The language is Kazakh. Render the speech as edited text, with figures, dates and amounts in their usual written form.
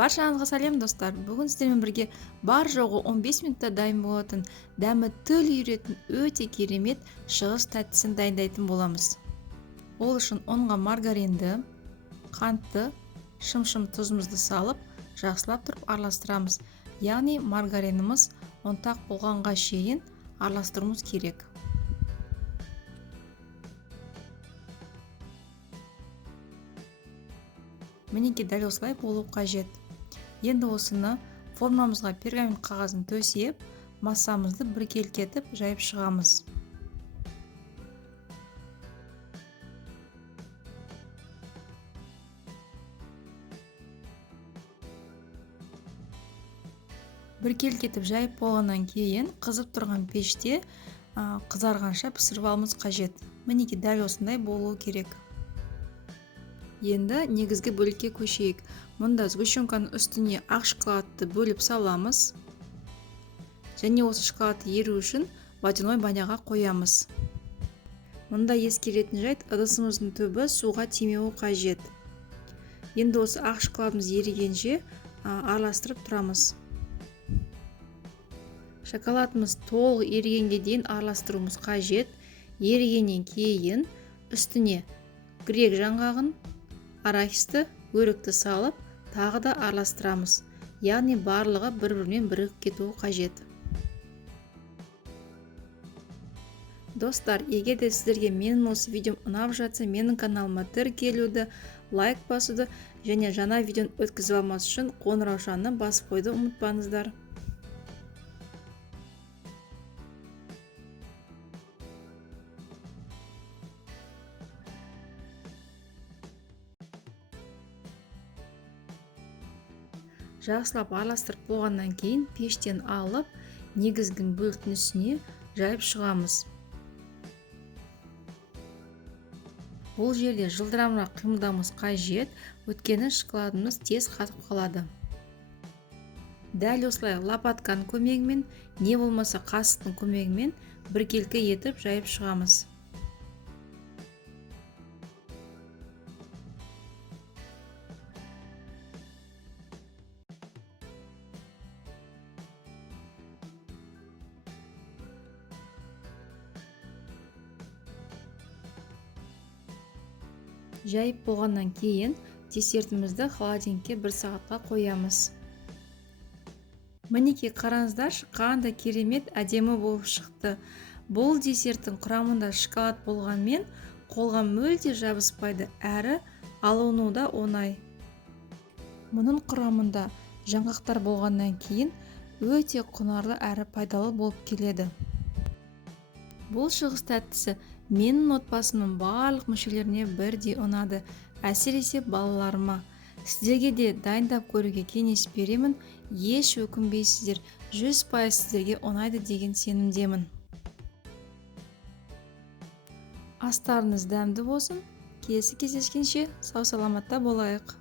Баршаңызға сәлем достар. Бүгін сіздермен бірге бар жоғы 15 минутта дайын болатын, дәмі тіл үйіретін өте керемет шығыс тәттісін дайындайтын боламыз. Ол үшін ұнға маргаринді, қантты, шым тұзымызды салып, жақсылап тұрып араластырамыз. Яғни маргариніміз ұнтақ болғанға шейін араластыруымыз керек. Мінекей дәл осылай болу қажет. Енді осыны формамызға пергамент қағазын төсеп, массамызды біркелкетіп жайып шығамыз. Біркелкетіп жайып болғаннан кейін қызып тұрған пеште қызарғанша пісіріп алуымыз қажет. Мінекей дәл осындай болуы керек. Енді негізгі бөлікке көшейік. Мұнда сгущенканың үстіне ақ шоколадты бөліп саламыз. Және осы шоколадты еру үшін водяной баняға қоямыз. Мұнда ескеретін жайт, ыдысымыздың түбі суға тимеуі қажет. Енді осы ақ шоколадымыз ерігенше араластырып тұрамыз. Шоколадымыз толық ерігенге дейін араластыруымыз қажет. Ерігеннен кейін үстіне грек жаңғағын, арахисті, өрікті салып, тағы да араластырамыз. Яғни барлығы бір-бірімен бірігіп кетуі қажет. Достар, егер де сіздерге менің осы видеом ұнап жатса, менің каналыма тіркелуді, лайк басуды және жаңа видеоны өткізіп алмас үшін қоңыраушаны басып қойды ұмытпаңыздар. Жақсылап араластырып болғаннан кейін пештен алып, негізгі бөліктің үстіне жайып шығамыз. Бұл жерде жылдамырақ қимылдауымыз қажет, өйткені шоколадымыз тез қатып қалады. Дәл осылай лопатканың көмегімен, не болмаса қасықтың көмегімен біркелкі етіп жайып шығамыз. Жайып болғаннан кейін десертімізді холодильникке 1 сағатқа қоямыз. Мінекей қараңыздар, қандай керемет әдемі болып шықты. Бұл десерттің құрамында шоколад болғанмен қолға мүлде жабыспайды, әрі алуы да оңай. Мұның құрамында жаңғақтар болғаннан кейін өте құнарлы әрі пайдалы болып келеді. Бұл шығыс тәттісі менің отбасымның барлық мүшелеріне бірдей ұнады, әсіресе балаларыма. Сіздерге де дайындап көруге кеңес беремін, еш өкінбейсіздер, 100% сіздерге ұнайды деген сенімдемін. Астарыңыз дәмді болсын, келесі кездескенше сау саламатта болайық.